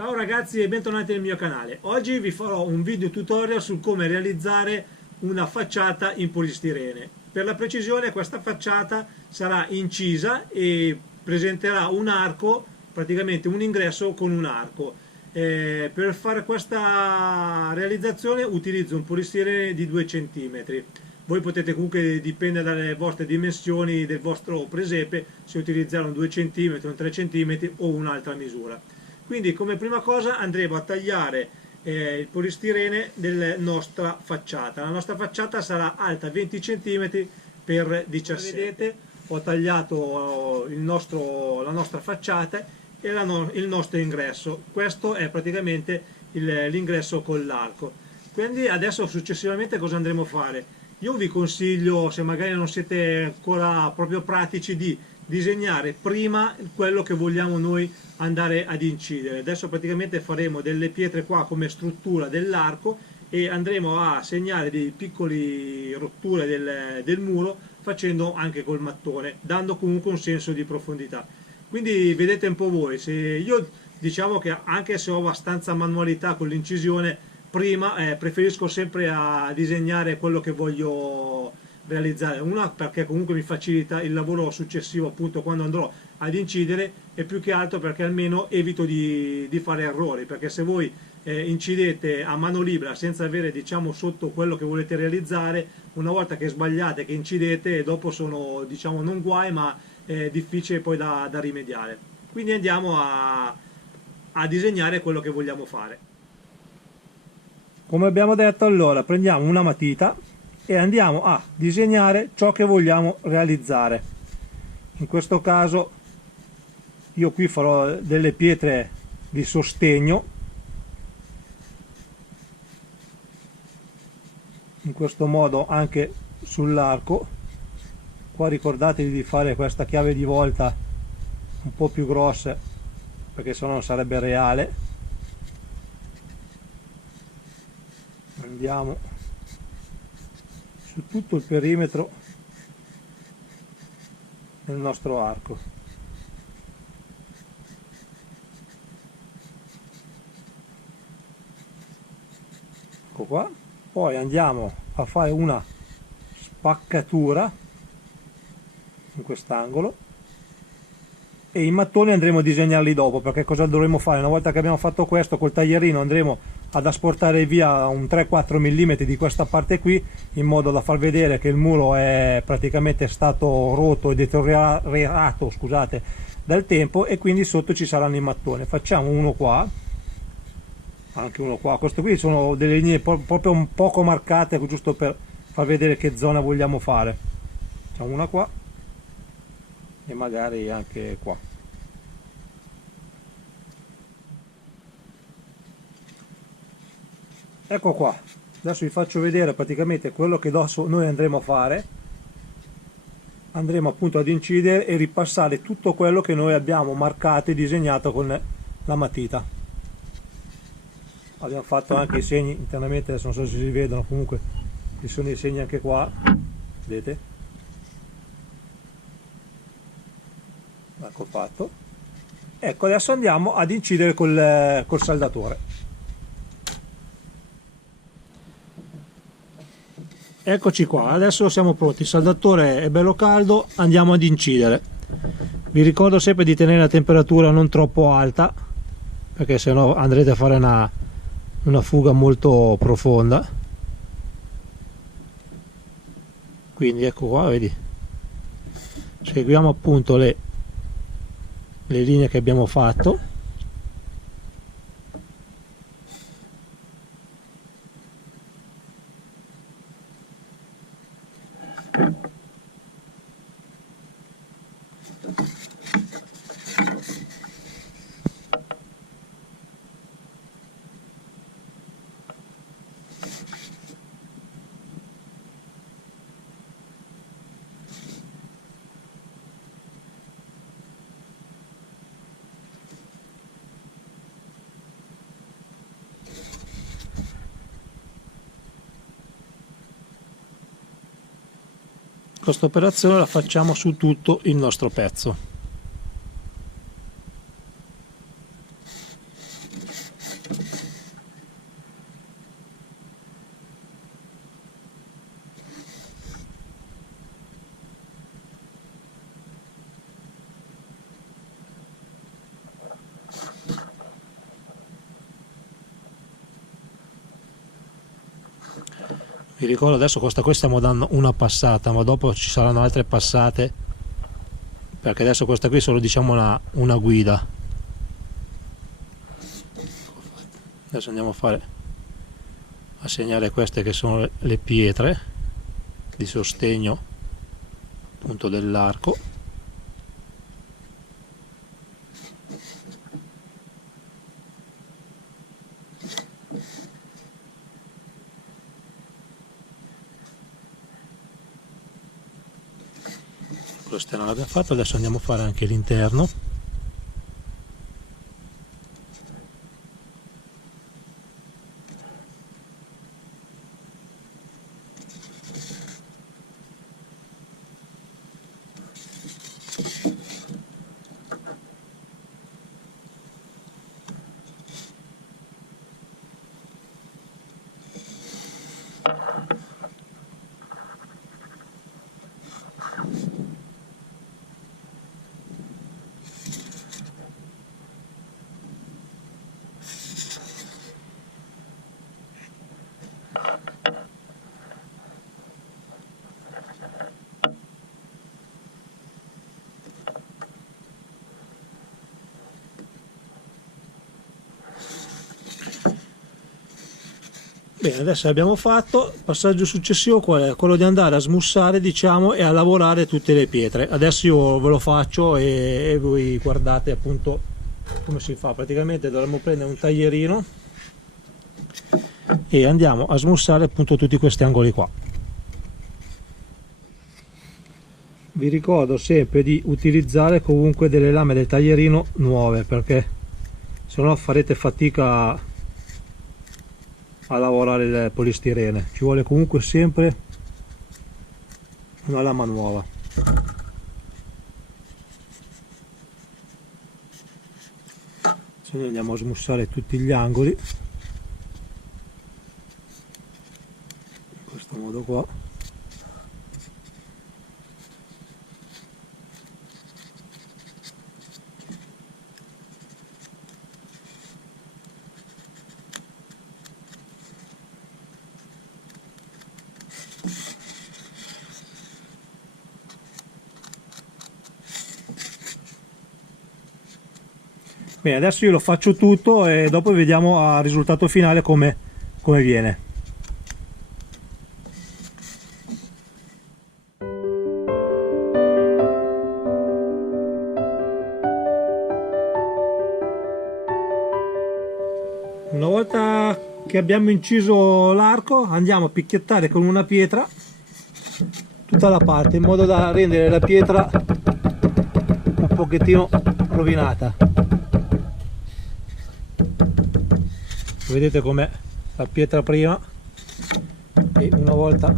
Ciao ragazzi e bentornati nel mio canale. Oggi vi farò un video tutorial su come realizzare una facciata in polistirene. Per la precisione questa facciata sarà incisa e presenterà un arco, praticamente un ingresso con un arco. Per fare questa realizzazione utilizzo un polistirene di 2 cm. Voi potete comunque, dipende dalle vostre dimensioni del vostro presepe, se utilizzare un 2 cm, un 3 cm o un'altra misura. Quindi come prima cosa andremo a tagliare il polistirene della nostra facciata. La nostra facciata sarà alta 20 cm per 17. Come vedete ho tagliato la nostra facciata e il nostro ingresso. Questo è praticamente l'ingresso con l'arco. Quindi adesso successivamente cosa andremo a fare? Io vi consiglio, se magari non siete ancora proprio pratici, di disegnare prima quello che vogliamo noi andare ad incidere. Adesso praticamente faremo delle pietre qua come struttura dell'arco e andremo a segnare dei piccoli rotture del muro facendo anche col mattone, dando comunque un senso di profondità. Quindi vedete un po' voi, se io diciamo che anche se ho abbastanza manualità con l'incisione, prima preferisco sempre a disegnare quello che voglio realizzare, una perché comunque mi facilita il lavoro successivo appunto quando andrò ad incidere, e più che altro perché almeno evito di fare errori, perché se voi incidete a mano libera senza avere diciamo sotto quello che volete realizzare, una volta che sbagliate, che incidete, dopo sono diciamo non guai ma difficile poi da rimediare. Quindi andiamo a disegnare quello che vogliamo fare. Come abbiamo detto, allora prendiamo una matita e andiamo a disegnare ciò che vogliamo realizzare. In questo caso io qui farò delle pietre di sostegno, in questo modo anche sull'arco. Qua ricordatevi di fare questa chiave di volta un po' più grossa perché sennò non sarebbe reale. Andiamo su tutto il perimetro del nostro arco. Ecco qua. Poi andiamo a fare una spaccatura in quest'angolo e i mattoni andremo a disegnarli dopo, perché cosa dovremo fare? Una volta che abbiamo fatto questo, col taglierino andremo ad asportare via un 3-4 mm di questa parte qui, in modo da far vedere che il muro è praticamente stato rotto e deteriorato, scusate, dal tempo, e quindi sotto ci saranno i mattoni. Facciamo uno qua, anche uno qua. Queste qui sono delle linee proprio un poco marcate, giusto per far vedere che zona vogliamo fare. Facciamo una qua e magari anche qua. Ecco qua, adesso vi faccio vedere praticamente quello che adesso noi andremo a fare. Andremo appunto ad incidere e ripassare tutto quello che noi abbiamo marcato e disegnato con la matita. Abbiamo fatto anche i segni internamente, adesso non so se si vedono, comunque ci sono i segni anche qua, vedete? Ecco fatto. Ecco, adesso andiamo ad incidere col saldatore. Eccoci qua, adesso siamo pronti, il saldatore è bello caldo, andiamo ad incidere. Vi ricordo sempre di tenere la temperatura non troppo alta, perché sennò andrete a fare una fuga molto profonda. Quindi ecco qua, vedi, seguiamo appunto le linee che abbiamo fatto. Questa operazione la facciamo su tutto il nostro pezzo. Vi ricordo adesso qua stiamo dando una passata, ma dopo ci saranno altre passate, perché adesso questa qui è solo, diciamo, una guida. Adesso andiamo a segnare queste che sono le pietre di sostegno appunto dell'arco. L'esterno l'abbiamo fatto, adesso andiamo a fare anche l'interno. Bene, adesso abbiamo fatto. Il passaggio successivo qual è? Quello di andare a smussare, diciamo, e a lavorare tutte le pietre. Adesso io ve lo faccio e voi guardate appunto come si fa. Praticamente dovremmo prendere un taglierino e andiamo a smussare appunto tutti questi angoli qua. Vi ricordo sempre di utilizzare comunque delle lame del taglierino nuove, perché se no farete fatica a lavorare il polistirene. Ci vuole comunque sempre una lama nuova. Se noi andiamo a smussare tutti gli angoli in questo modo qua. Bene, adesso io lo faccio tutto e dopo vediamo al risultato finale come viene. Una volta che abbiamo inciso l'arco andiamo a picchiettare con una pietra tutta la parte, in modo da rendere la pietra un pochettino rovinata. Vedete com'è la pietra prima, e una volta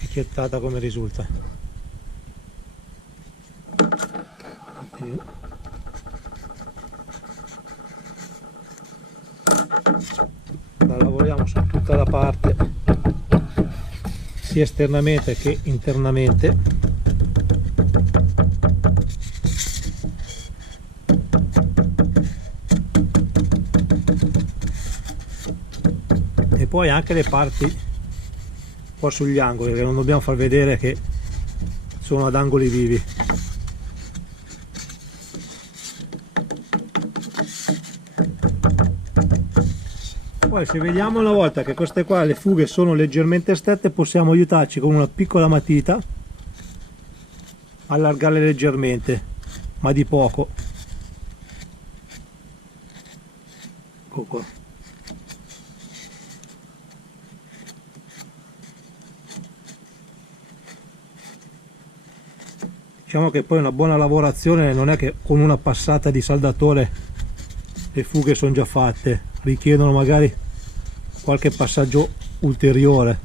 picchiettata come risulta. La lavoriamo su tutta la parte, sia esternamente che internamente. E poi anche le parti un po' sugli angoli, che non dobbiamo far vedere che sono ad angoli vivi. Poi se vediamo una volta che queste qua le fughe sono leggermente strette, possiamo aiutarci con una piccola matita a allargarle leggermente, ma di poco. Ecco qua. Diciamo che poi una buona lavorazione non è che con una passata di saldatore le fughe sono già fatte, richiedono magari qualche passaggio ulteriore.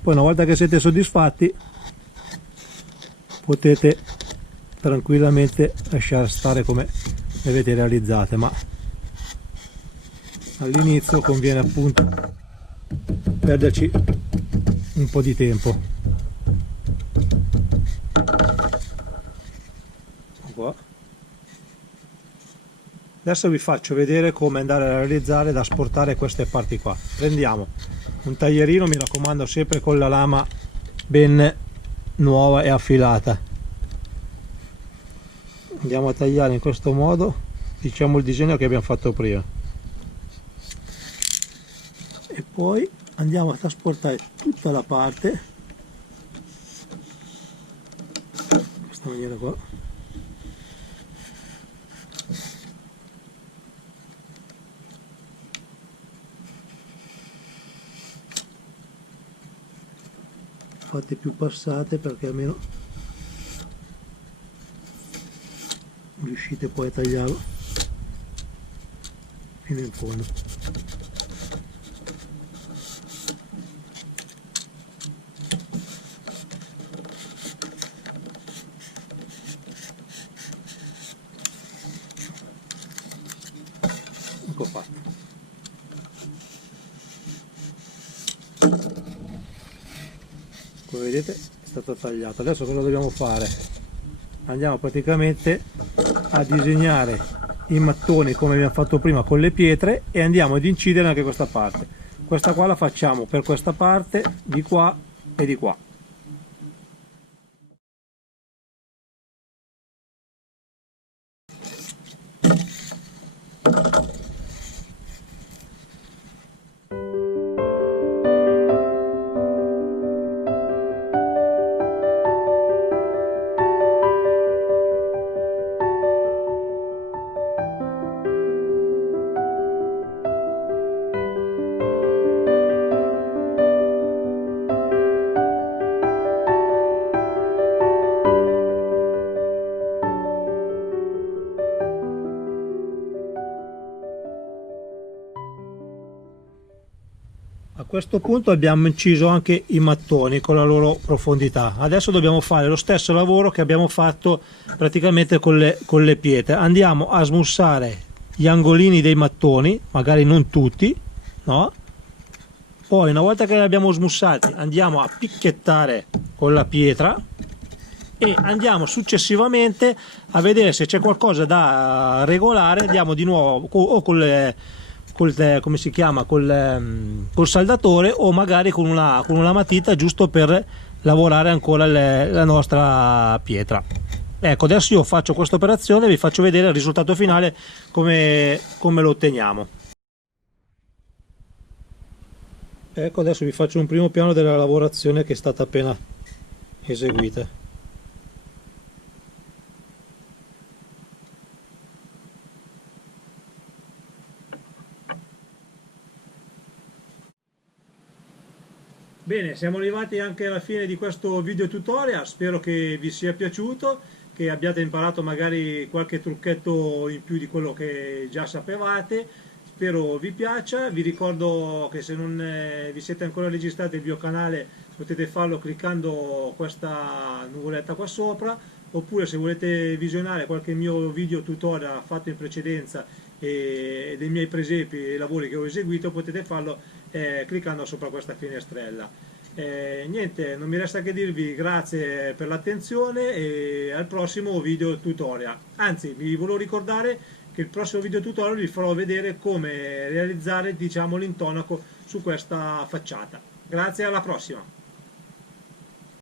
Poi una volta che siete soddisfatti potete tranquillamente lasciare stare come le avete realizzate, ma all'inizio conviene appunto perderci un po' di tempo. Qua. Adesso vi faccio vedere come andare a realizzare da asportare queste parti qua. Prendiamo un taglierino, mi raccomando sempre con la lama ben nuova e affilata. Andiamo a tagliare in questo modo, diciamo il disegno che abbiamo fatto prima, e poi andiamo a trasportare tutta la parte in questa maniera qua. Fate più passate perché almeno riuscite poi a tagliarlo fino in fondo. Ecco fatto. Come vedete è stato tagliato. Adesso cosa dobbiamo fare? Andiamo praticamente a disegnare i mattoni come abbiamo fatto prima con le pietre e andiamo ad incidere anche questa parte. Questa qua la facciamo per questa parte di qua e di qua. A questo punto abbiamo inciso anche i mattoni con la loro profondità. Adesso dobbiamo fare lo stesso lavoro che abbiamo fatto praticamente con le pietre. Andiamo a smussare gli angolini dei mattoni, magari non tutti, no? Poi una volta che li abbiamo smussati andiamo a picchiettare con la pietra e andiamo successivamente a vedere se c'è qualcosa da regolare. Andiamo di nuovo o come si chiama, col saldatore o magari con una matita, giusto per lavorare ancora la nostra pietra. Ecco, adesso io faccio questa operazione e vi faccio vedere il risultato finale come lo otteniamo. Ecco, adesso vi faccio un primo piano della lavorazione che è stata appena eseguita. Bene, siamo arrivati anche alla fine di questo video tutorial, spero che vi sia piaciuto, che abbiate imparato magari qualche trucchetto in più di quello che già sapevate, spero vi piaccia. Vi ricordo che se non vi siete ancora registrati il mio canale potete farlo cliccando questa nuvoletta qua sopra, oppure se volete visionare qualche mio video tutorial fatto in precedenza e dei miei presepi e lavori che ho eseguito potete farlo cliccando sopra questa finestrella. Niente, non mi resta che dirvi grazie per l'attenzione e al prossimo video tutorial. Anzi, vi volevo ricordare che il prossimo video tutorial vi farò vedere come realizzare, diciamo, l'intonaco su questa facciata. Grazie, alla prossima!